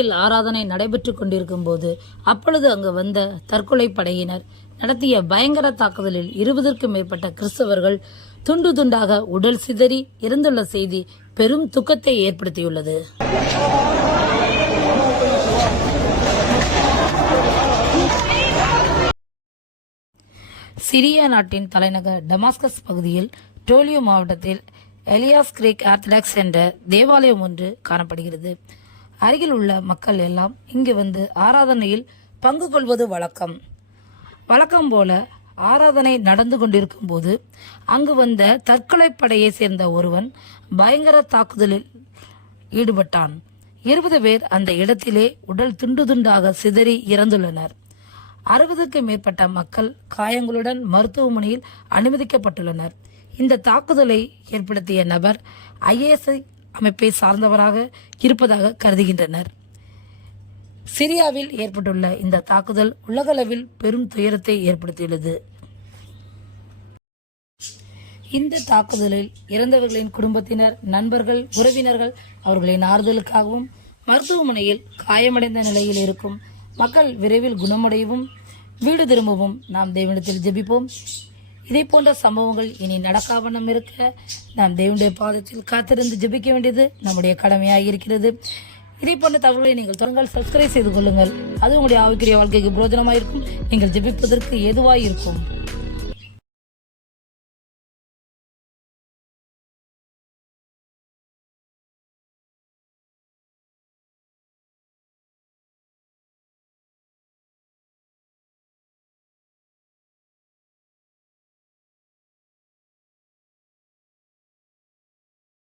ஆலயத்தில் ஆராதனை நடைபெற்று கொண்டிருக்கும் போது அப்பொழுது அங்கு வந்த தற்கொலை படையினர் நடத்திய பயங்கர தாக்குதலில் 20க்கும் மேற்பட்ட கிறிஸ்தவர்கள் துண்டு துண்டாக உடல் சிதறி இறந்துள்ள செய்தி பெரும் துக்கத்தை ஏற்படுத்தியுள்ளது. சிரியா நாட்டின் தலைநகர் டமாஸ்கஸ் பகுதியில் டோலியோ மாவட்டத்தில் எலியாஸ் கிரேக் ஆர்த்தடாக்ஸ் என்ற தேவாலயம் ஒன்று காணப்படுகிறது. அருகில் உள்ள மக்கள் எல்லாம் இங்கு வந்து ஆராதனையில் பங்கு கொள்வது வழக்கம் போல ஆராதனை நடந்து கொண்டிருக்கும் போது அங்கு வந்த தற்கொலை படையை சேர்ந்த ஒருவன் பயங்கர தாக்குதலில் ஈடுபட்டான். 20 பேர் அந்த இடத்திலே உடல் துண்டு துண்டாக சிதறி இறந்துள்ளனர். 60க்கும் மேற்பட்ட மக்கள் காயங்களுடன் மருத்துவமனையில் அனுமதிக்கப்பட்டுள்ளனர். இந்த தாக்குதலை ஏற்படுத்திய நபர் IS அமைப்பை சார்ந்தவராக இருப்பதாக கருதுகின்றனர். சிரியாவில் ஏற்பட்டுள்ள இந்த தாக்குதல் உலகளவில் பெரும் துயரத்தை ஏற்படுத்தியுள்ளது. இந்த தாக்குதலில் இறந்தவர்களின் குடும்பத்தினர், நண்பர்கள், உறவினர்கள் அவர்களின் ஆறுதலுக்காகவும் மருத்துவமனையில் காயமடைந்த நிலையில் இருக்கும் மக்கள் விரைவில் குணமடையவும் வீடு திரும்பவும் நாம் தேவனிடத்தில் ஜெபிப்போம். இதே போன்ற சம்பவங்கள் இனி நடக்காவண்ணம் இருக்க நாம் தேவனுடைய பாதத்தில் காத்திருந்து ஜெபிக்க வேண்டியது நம்முடைய கடமையாக இருக்கிறது. இதே போன்ற தகவல்களை நீங்கள் தொடர்ந்து சப்ஸ்கிரைப் செய்து கொள்ளுங்கள். அது உங்களுடைய ஆவிக்குரிய வாழ்க்கைக்கு பிரயோஜனமாக இருக்கும். நீங்கள் ஜெபிப்பதற்கு ஏதுவாக இருக்கும்.